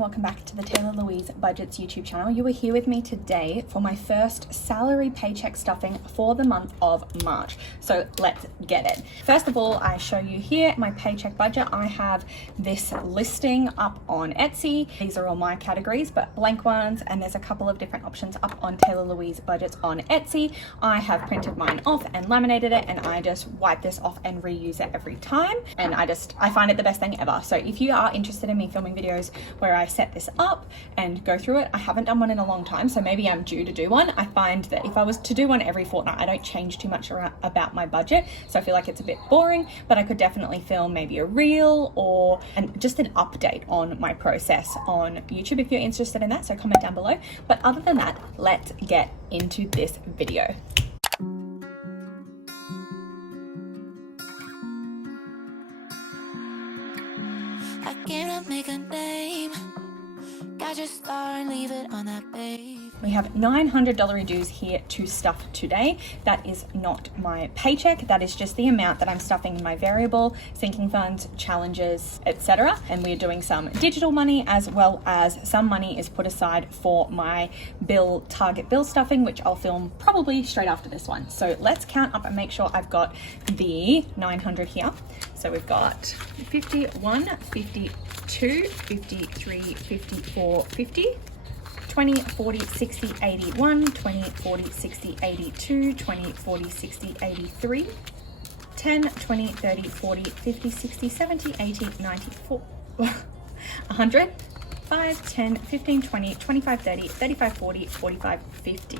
and welcome back to the Taylah Louise Budgets YouTube channel. You are here with me today for my first salary paycheck stuffing for the month of March. So let's get it. First of all, I show you here my paycheck budget. I have this listing up on Etsy. These are all my categories, but blank ones, and there's a couple of different options up on Taylah Louise Budgets on Etsy. I have printed mine off and laminated it, and I just wipe this off and reuse it every time. And I find it the best thing ever. So if you are interested in me filming videos where I set this up and go through it, I haven't done one in a long time, so maybe I'm due to do one. I find that if I was to do one every fortnight, I don't change too much about my budget, so I feel like it's a bit boring, but I could definitely film maybe a reel or just an update on my process on YouTube if you're interested in that, so comment down below. But other than that, let's get into this video. I cannot make a name. Got your star and leave it on that babe. We have $900 dues here to stuff today. That is not my paycheck. That is just the amount that I'm stuffing in my variable, sinking funds, challenges, etc. And we're doing some digital money, as well as some money is put aside for my target bill stuffing, which I'll film probably straight after this one. So let's count up and make sure I've got the 900 here. So we've got 51, 52, 53, 54, 50. 20, 40, 60, 81, 20, 40, 60, 82, 20, 40, 60, 83, 10, 20, 30, 40, 50, 60, 70, 80, 94, 100, 5, 10, 15, 20, 25, 30, 35, 40, 45, 50.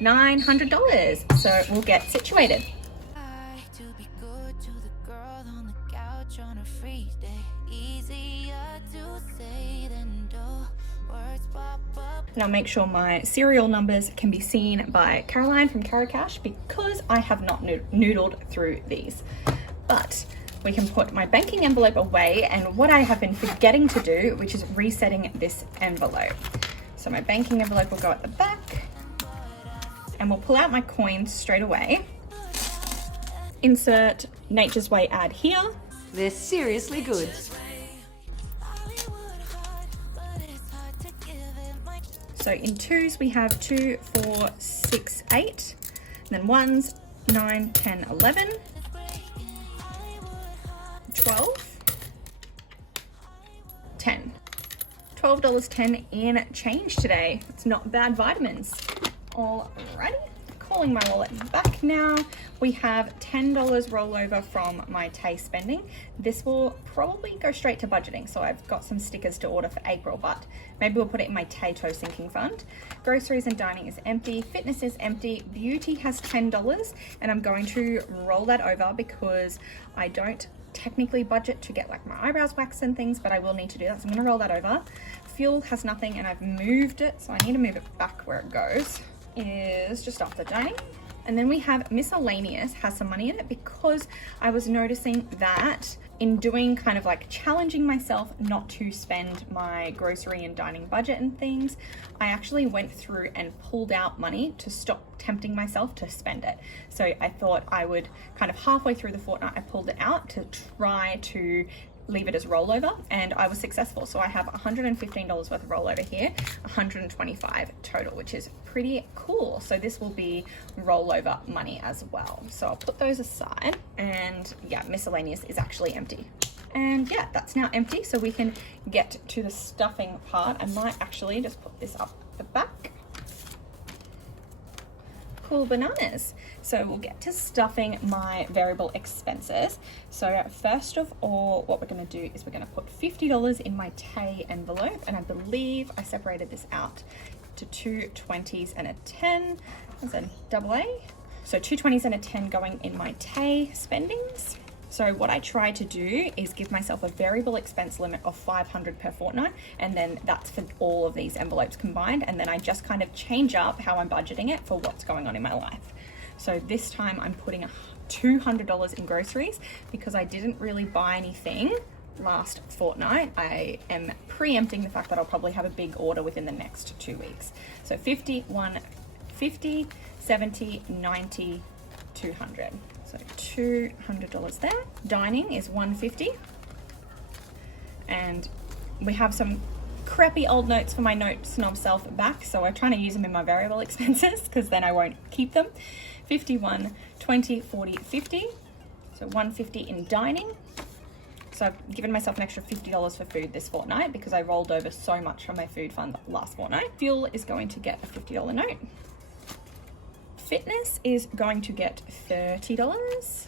$900. So we'll get situated. To be good to the girl on the couch on a free day. Easier to say than do. Words pop up. Now make sure my serial numbers can be seen by Caroline from Carocash, because I have not noodled through these. But we can put my banking envelope away, and what I have been forgetting to do, which is resetting this envelope. So my banking envelope will go at the back, and we'll pull out my coins straight away. Insert Nature's Way ad here. They're seriously good. So in twos, we have 2, 4, 6, 8. And then ones, 9, 10, 11, 12, 10. $12.10 in change today. It's not bad vitamins. Alrighty. Calling my wallet back now. We have $10 rollover from my Tay spending. This will probably go straight to budgeting, so I've got some stickers to order for April, but maybe we'll put it in my Tay sinking fund. Groceries and dining is empty. Fitness is empty. Beauty has $10, and I'm going to roll that over because I don't technically budget to get like my eyebrows waxed and things, but I will need to do that, so I'm going to roll that over. Fuel has nothing, and I've moved it, so I need to move it back where it goes. Is just after dining. And then we have Miscellaneous, has some money in it, because I was noticing that in doing kind of like challenging myself not to spend my grocery and dining budget and things, I actually went through and pulled out money to stop tempting myself to spend it. So I thought I would kind of halfway through the fortnight, I pulled it out to try to leave it as rollover, and I was successful. So I have $115 worth of rollover here, 125 total, which is pretty cool. So this will be rollover money as well. So I'll put those aside, and yeah, Miscellaneous is actually empty. And yeah, that's now empty, so we can get to the stuffing part. I might actually just put this up the back. Cool bananas. So we'll get to stuffing my variable expenses. So first of all, what we're going to do is we're going to put $50 in my Tay envelope, and I believe I separated this out to 2 20s and a 10 as a double A. So 2 20s and a 10 going in my Tay spendings. So what I try to do is give myself a variable expense limit of $500 per fortnight, and then that's for all of these envelopes combined, and then I just kind of change up how I'm budgeting it for what's going on in my life. So this time I'm putting $200 in groceries because I didn't really buy anything last fortnight. I am preempting the fact that I'll probably have a big order within the next 2 weeks. So 50, 50, 70, 90, 200. So $200 there. Dining is $150, and we have some crappy old notes for my notes of self back, so I'm trying to use them in my variable expenses because then I won't keep them. 51, 20, 40, 50. So 150 in dining. So I've given myself an extra $50 for food this fortnight because I rolled over so much from my food fund last fortnight. Fuel is going to get a $50 note. Fitness is going to get $30.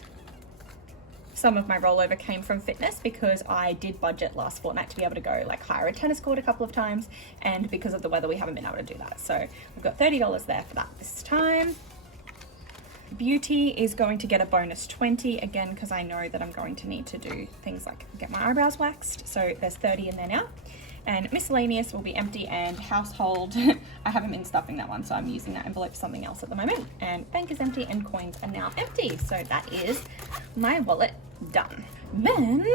Some of my rollover came from fitness because I did budget last fortnight to be able to go like hire a tennis court a couple of times, and because of the weather we haven't been able to do that. So I've got $30 there for that this time. Beauty is going to get a bonus 20 again because I know that I'm going to need to do things like get my eyebrows waxed, so there's 30 in there now. And miscellaneous will be empty, and household I haven't been stuffing that one, so I'm using that envelope for something else at the moment. And bank is empty and coins are now empty, so that is my wallet done. Then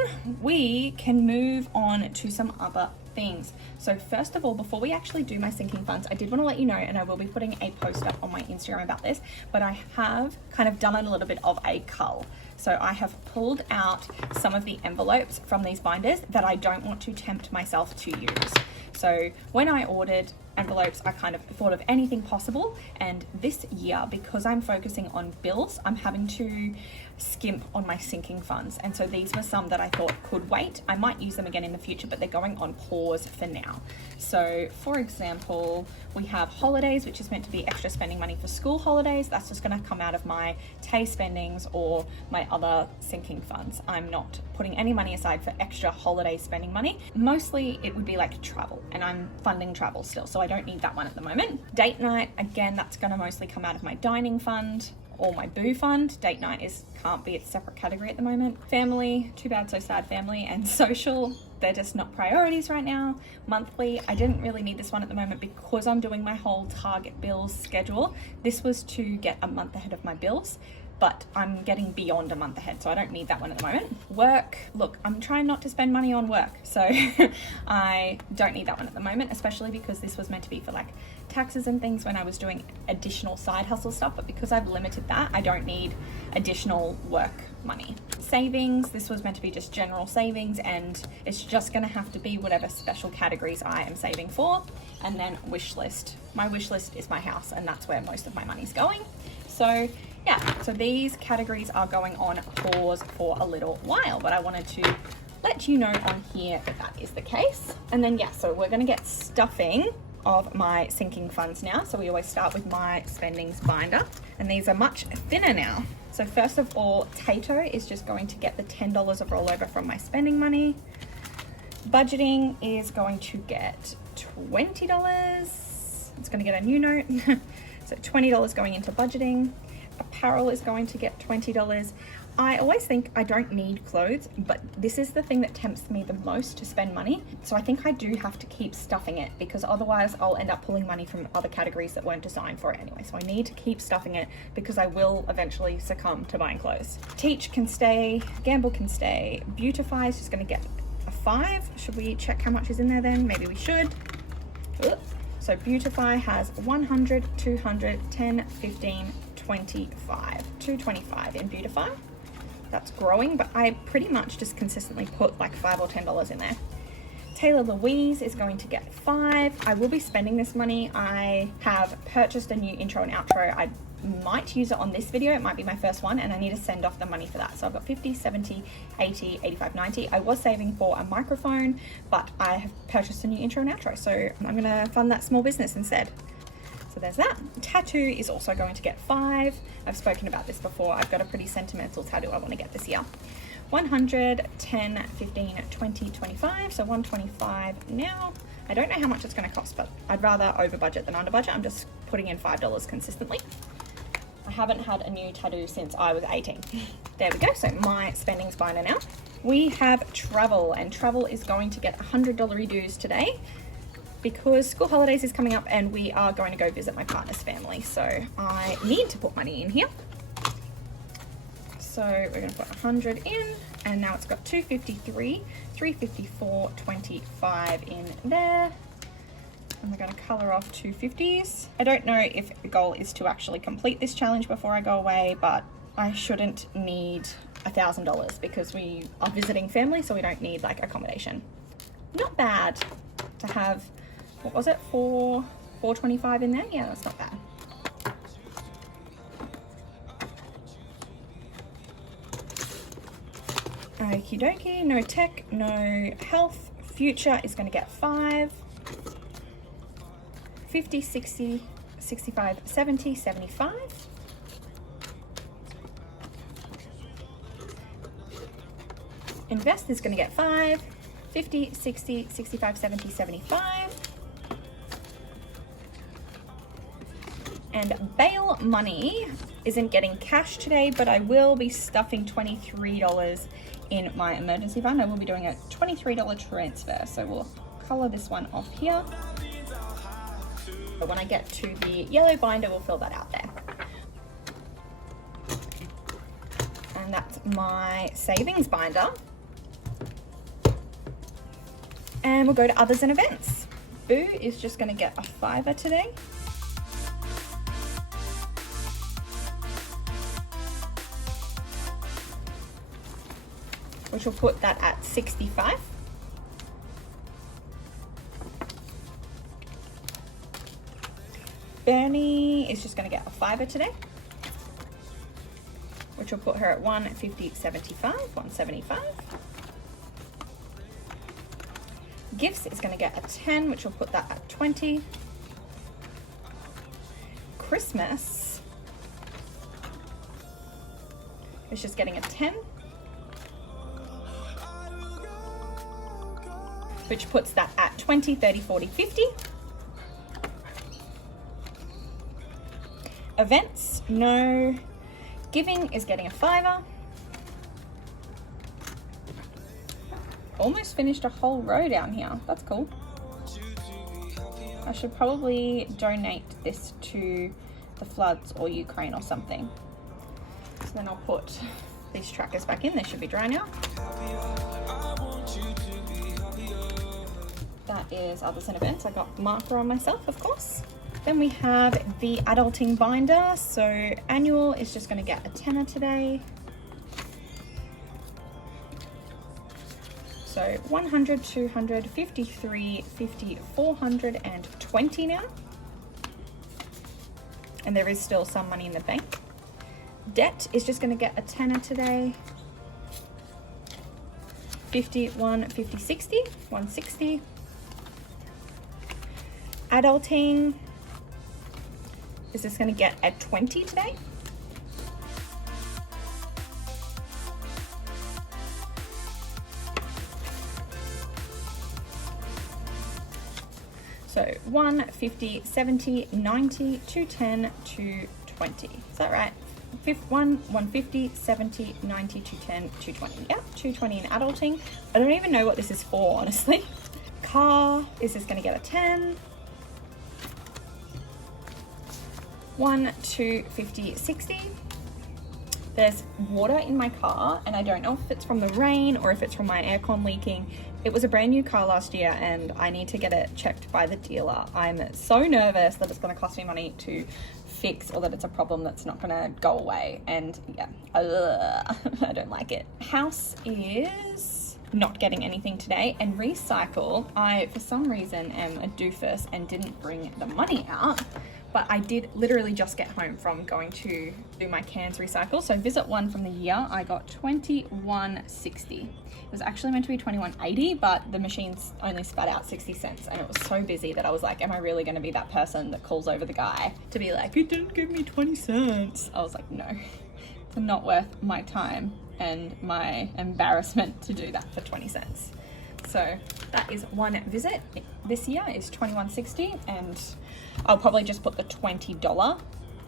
we can move on to some other things. So first of all, before we actually do my sinking funds, I did want to let you know, and I will be putting a post up on my Instagram about this, but I have kind of done a little bit of a cull. So I have pulled out some of the envelopes from these binders that I don't want to tempt myself to use. So when I ordered envelopes, I kind of thought of anything possible, and this year, because I'm focusing on bills, I'm having to skimp on my sinking funds, and so these were some that I thought could wait. I might use them again in the future, but they're going on pause for now. So for example, we have holidays, which is meant to be extra spending money for school holidays. That's just going to come out of my Tay spendings or my other sinking funds. I'm not putting any money aside for extra holiday spending money. Mostly it would be like travel, and I'm funding travel still, so I don't need that one at the moment. Date night, again, that's going to mostly come out of my dining fund or my boo fund. Date night can't be its separate category at the moment. Family, too bad so sad family, and social, they're just not priorities right now. Monthly, I didn't really need this one at the moment because I'm doing my whole target bills schedule. This was to get a month ahead of my bills, but I'm getting beyond a month ahead, so I don't need that one at the moment. Work, look, I'm trying not to spend money on work, so I don't need that one at the moment, especially because this was meant to be for like taxes and things when I was doing additional side hustle stuff, but because I've limited that, I don't need additional work money. Savings, this was meant to be just general savings, and it's just gonna have to be whatever special categories I am saving for. And then wish list. My wish list is my house, and that's where most of my money's going. So yeah, so these categories are going on pause for a little while, but I wanted to let you know on here that that is the case. And then yeah, so we're gonna get stuffing of my sinking funds now. So we always start with my spendings binder, and these are much thinner now. So first of all, Tato is just going to get the $10 of rollover from my spending money. Budgeting is going to get $20. It's going to get a new note. So $20 going into budgeting. Apparel is going to get $20. I always think I don't need clothes, but this is the thing that tempts me the most to spend money. So I think I do have to keep stuffing it, because otherwise I'll end up pulling money from other categories that weren't designed for it anyway. So I need to keep stuffing it because I will eventually succumb to buying clothes. Teach can stay, gamble can stay, beautify is just going to get a 5. Should we check how much is in there then? Maybe we should. So beautify has 100, 200, 10, 15, 25, 225 in beautify. That's growing, but I pretty much just consistently put like $5 or $10 in there. Taylah Louise is going to get 5. I will be spending this money. I have purchased a new intro and outro. I might use it on this video. It might be my first one, and I need to send off the money for that. So I've got 50, 70, 80, 85, 90. I was saving for a microphone, but I have purchased a new intro and outro. So I'm gonna fund that small business instead. So there's that. Tattoo is also going to get 5. I've spoken about this before. I've got a pretty sentimental tattoo I want to get this year. 100, 10, 15, 20, 25. So 125 now. I don't know how much it's going to cost, but I'd rather over budget than under budget. I'm just putting in $5 consistently. I haven't had a new tattoo since I was 18. There we go. So my spendings binder now. We have travel, and travel is going to get $100 dues today, because school holidays is coming up and we are going to go visit my partner's family. So I need to put money in here. So we're going to put 100 in, and now it's got 253, 354, 25 in there. And we're going to color off 250s. I don't know if the goal is to actually complete this challenge before I go away, but I shouldn't need $1,000 because we are visiting family, so we don't need like accommodation. not bad to have, what was it, $4.25 in there? Yeah, that's not bad. Okie dokie, no tech, no health. Future is going to get 5. 50, 60, 65, 70, 75. Invest is going to get 5. 50, 60, 65, 70, 75. And bail money isn't getting cash today, but I will be stuffing $23 in my emergency fund. I will be doing a $23 transfer. So we'll color this one off here. But when I get to the yellow binder, we'll fill that out there. And that's my savings binder. And we'll go to others and events. Boo is just going to get a $5 today. Which will put that at 65. Bernie is just going to get a $5 today, which will put her at 150.75, 175. Gifts is going to get a 10, which will put that at 20. Christmas is just getting a 10, which puts that at 20, 30, 40, 50. Events, no. Giving is getting a $5. Almost finished a whole row down here. That's cool. I should probably donate this to the floods or Ukraine or something. So then I'll put these trackers back in. They should be dry now. That is others and events. I got marker on myself, of course. Then we have the adulting binder. So annual is just going to get a $10 today. So 100, 200, 53, 50, 420 now. And there is still some money in the bank. Debt is just going to get a $10 today. 51, 50, 60, 160. Adulting is just going to get a 20 today. So 1, 50, 70, 90, 210, 220. Is that right? 1, 150, 70, 90, 210, 220. Yeah, 220 in adulting. I don't even know what this is for, honestly. Car is just going to get a 10. 1, 2, 50, 60. There's water in my car and I don't know if it's from the rain or if it's from my aircon leaking. It was a brand new car last year and I need to get it checked by the dealer. I'm so nervous that it's going to cost me money to fix or that it's a problem that's not going to go away. And yeah, I don't like it. House is not getting anything today, and recycle, I for some reason am a doofus and didn't bring the money out. But I did literally just get home from going to do my cans recycle. So visit one from the year, I got $21.60. It was actually meant to be $21.80, but the machines only spat out 60 cents. And it was so busy that I was like, am I really gonna be that person that calls over the guy to be like, you didn't give me 20 cents. I was like, no, it's not worth my time and my embarrassment to do that for 20 cents. So that is one visit. This year is $21.60, and I'll probably just put the $20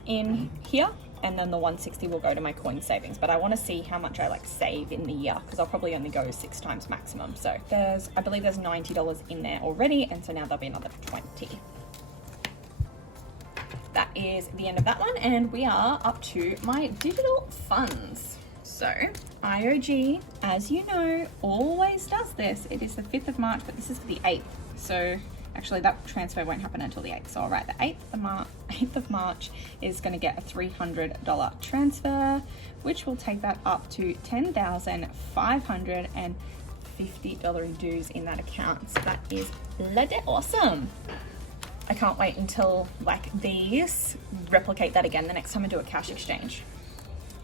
in here, and then the $160 will go to my coin savings. But I want to see how much I like save in the year, because I'll probably only go 6 times maximum. So I believe there's $90 in there already, and so now there'll be another 20. That is the end of that one, and we are up to my digital funds. So IOG, as you know, always does this. It is the 5th of March, but this is for the 8th. So actually that transfer won't happen until the 8th. So I'll write the 8th of March is going to get a $300 transfer, which will take that up to $10,550. $50 dues in that account. So that is bloody awesome. I can't wait until like these replicate that again the next time I do a cash exchange.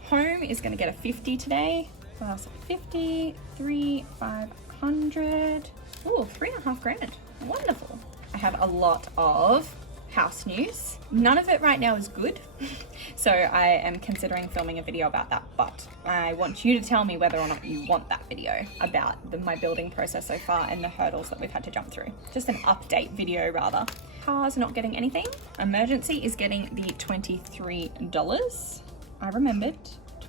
Home is going to get a 50 today. What else? 50, 3, 500. Ooh, 3.5 grand. Wonderful. I have a lot of house news. None of it right now is good. So I am considering filming a video about that, but I want you to tell me whether or not you want that video about my building process so far and the hurdles that we've had to jump through. Just an update video rather. Cars not getting anything. Emergency is getting the $23. I remembered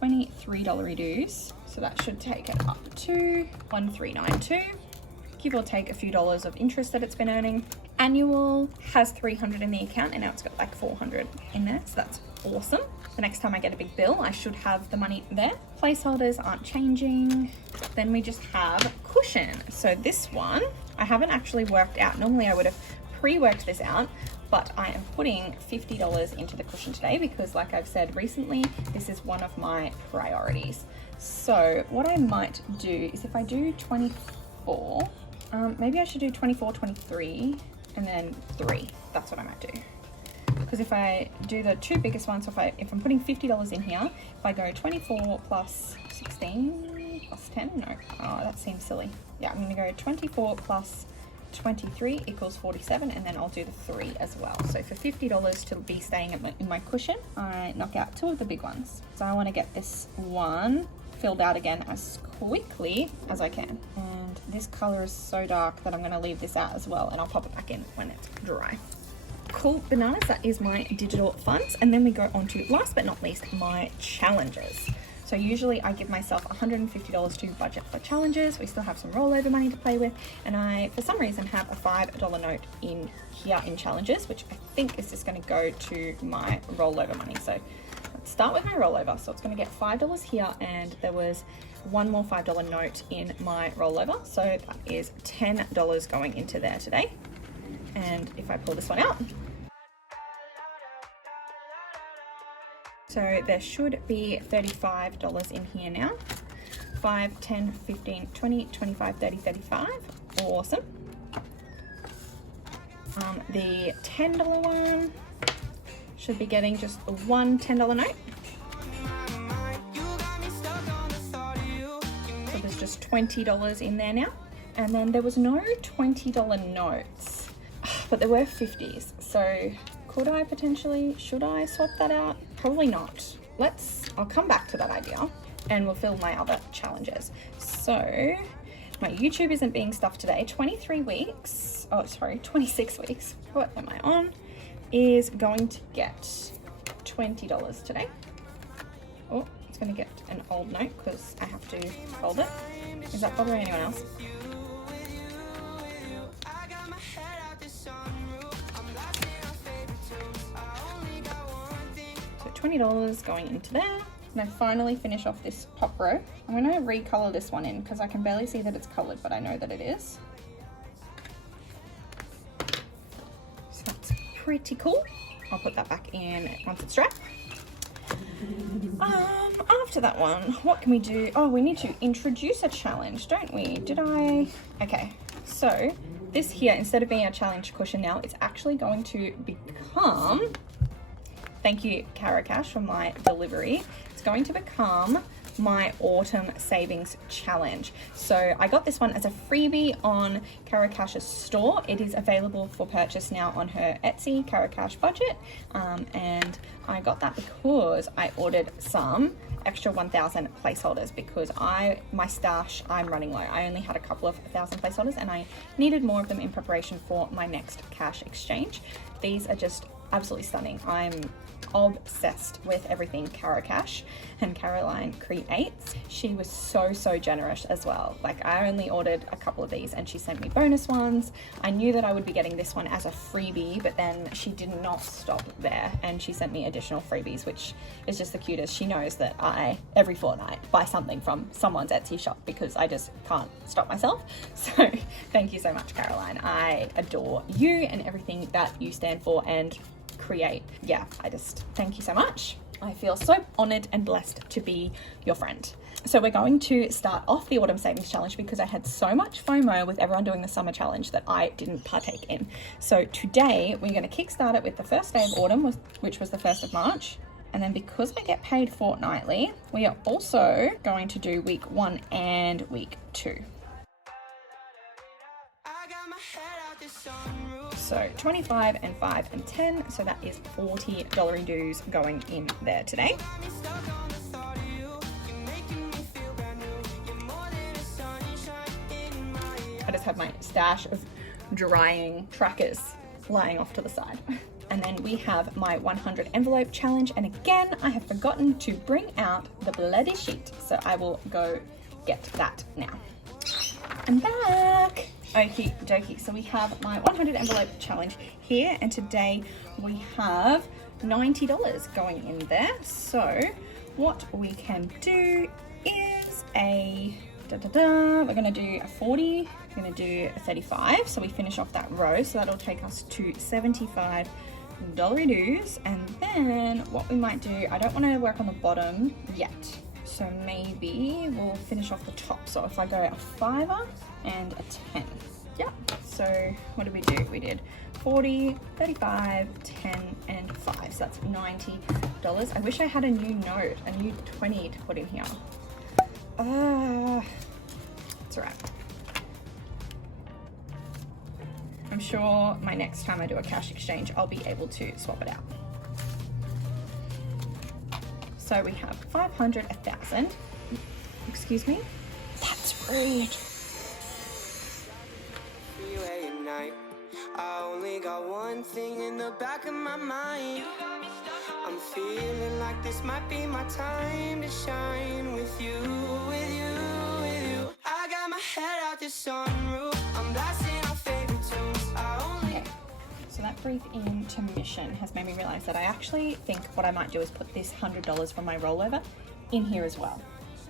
$23 dues. So that should take it up to $1392. Give or take a few dollars of interest that it's been earning. Annual has 300 in the account and now it's got like 400 in there. So that's awesome. The next time I get a big bill, I should have the money there. Placeholders aren't changing. Then we just have cushion. So this one, I haven't actually worked out. Normally I would have pre-worked this out, but I am putting $50 into the cushion today because like I've said recently, this is one of my priorities. So what I might do is if I do 24, maybe I should do 24, 23, and then 3. That's what I might do. Because if I do the two biggest ones, if I'm putting $50 in here, if I go 24 plus 16 plus 10, no, oh, that seems silly. Yeah, I'm gonna go 24 plus 23 equals 47, and then I'll do the 3 as well. So for $50 to be staying in my cushion, I knock out 2 of the big ones. So I wanna get this one filled out again as quickly as I can. And this color is so dark that I'm gonna leave this out as well, and I'll pop it back in when it's dry. Cool bananas, that is my digital funds. And then we go on to, last but not least, my challenges. So usually I give myself $150 to budget for challenges. We still have some rollover money to play with. And I, for some reason, have a $5 note in here in challenges, which I think is just gonna go to my rollover money. So let's start with my rollover. So it's gonna get $5 here, and there was one more $5 note in my rollover. So that is $10 going into there today. And if I pull this one out, so there should be $35 in here now. 5, 10, 15, 20, 25, 30, 35. Awesome. The $10 one should be getting just one $10 note. So there's just $20 in there now. And then there was no $20 notes, but there were 50s. So could I potentially, should I swap that out? Probably not. I'll come back to that idea and we'll fill my other challenges. So my YouTube isn't being stuffed today. 26 weeks, what am I on, is going to get $20 today. Oh, it's gonna get an old note because I have to fold it. Is that bothering anyone else? $20 going into there. And I finally finish off this top row. I'm going to recolor this one in because I can barely see that it's colored, but I know that it is. So that's pretty cool. I'll put that back in once it's dry. After that one, what can we do? Oh, we need to introduce a challenge, don't we? Okay, so this here, instead of being a challenge cushion now, it's actually going to become, thank you Carocash for my delivery, it's going to become my autumn savings challenge. So I got this one as a freebie on Carocash's store. It is available for purchase now on her Etsy Carocash budget, and I got that because I ordered some extra 1,000 placeholders because my stash, I'm running low. I only had a couple of 1,000 placeholders and I needed more of them in preparation for my next cash exchange. These are just absolutely stunning. I'm obsessed with everything Carocash and Caroline creates. She was so generous as well. Like, I only ordered a couple of these and she sent me bonus ones. I knew that I would be getting this one as a freebie, but then she did not stop there and she sent me additional freebies, which is just the cutest. She knows that I, every fortnight, buy something from someone's Etsy shop because I just can't stop myself. So thank you so much, Caroline. I adore you and everything that you stand for and create. Yeah, I just thank you so much. I feel so honored and blessed to be your friend. So we're going to start off the autumn savings challenge because I had so much FOMO with everyone doing the summer challenge that I didn't partake in. So today we're going to kickstart it with the first day of autumn, which was the 1st of March. And then because I get paid fortnightly, we are also going to do week 1 and week 2. So 25 and 5 and 10, so that is $40 dues going in there today. I just have my stash of drying trackers lying off to the side. And then we have my 100 envelope challenge, and again I have forgotten to bring out the bloody sheet, so I will go get that now. I'm back. Okie dokie, so we have my 100 envelope challenge here, and today we have $90 going in there. So what we can do is we're gonna do a 40, we're gonna do a 35, so we finish off that row, so that'll take us to $75 dues. And then what we might do, I don't want to work on the bottom yet, so maybe we'll finish off the top. So if I go a 5 and a 10, yeah, so what did we do? We did 40, 35, 10 and 5, so that's $90. I wish I had a new note, a new 20 to put in here. It's alright. I'm sure my next time I do a cash exchange, I'll be able to swap it out. So we have 500, 1,000. Excuse me? That's rude. I only got one thing in the back of my mind. I'm feeling like this might be my time to shine with you, with you, with you. I got my head out the sunroof. I'm blasting our favorite tunes. Okay, so that brief intermission has made me realize that I actually think what I might do is put this $100 from my rollover in here as well.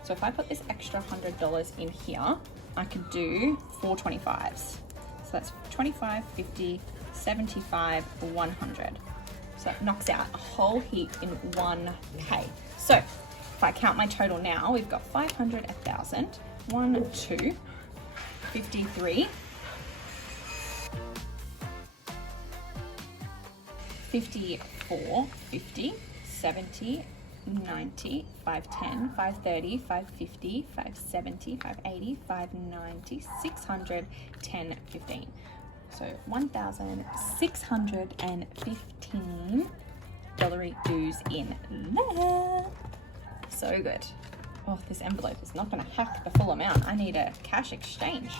So if I put this extra $100 in here, I could do 4 25s. So that's 25, 50, 75, 100. So that knocks out a whole heap in one pay. So if I count my total now, we've got 500, 1,000, 1, 2, 53, 54, 50, 70, 90, 510, 530, 550, 570, 580, 590, 600, 10, 15. So $1,615 dues in there. So good. Oh, this envelope is not going to hack the full amount. I need a cash exchange.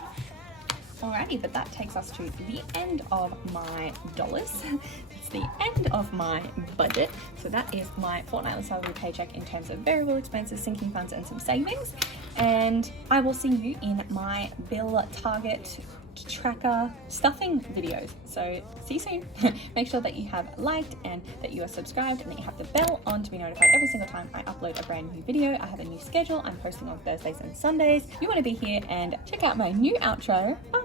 Alrighty, but that takes us to the end of my dollars. It's the end of my budget. So that is my fortnightly salary paycheck in terms of variable expenses, sinking funds, and some savings. And I will see you in my bill target tracker stuffing videos. So see you soon. Make sure that you have liked and that you are subscribed and that you have the bell on to be notified every single time I upload a brand new video. I have a new schedule. I'm posting on Thursdays and Sundays. You want to be here and check out my new outro. Bye.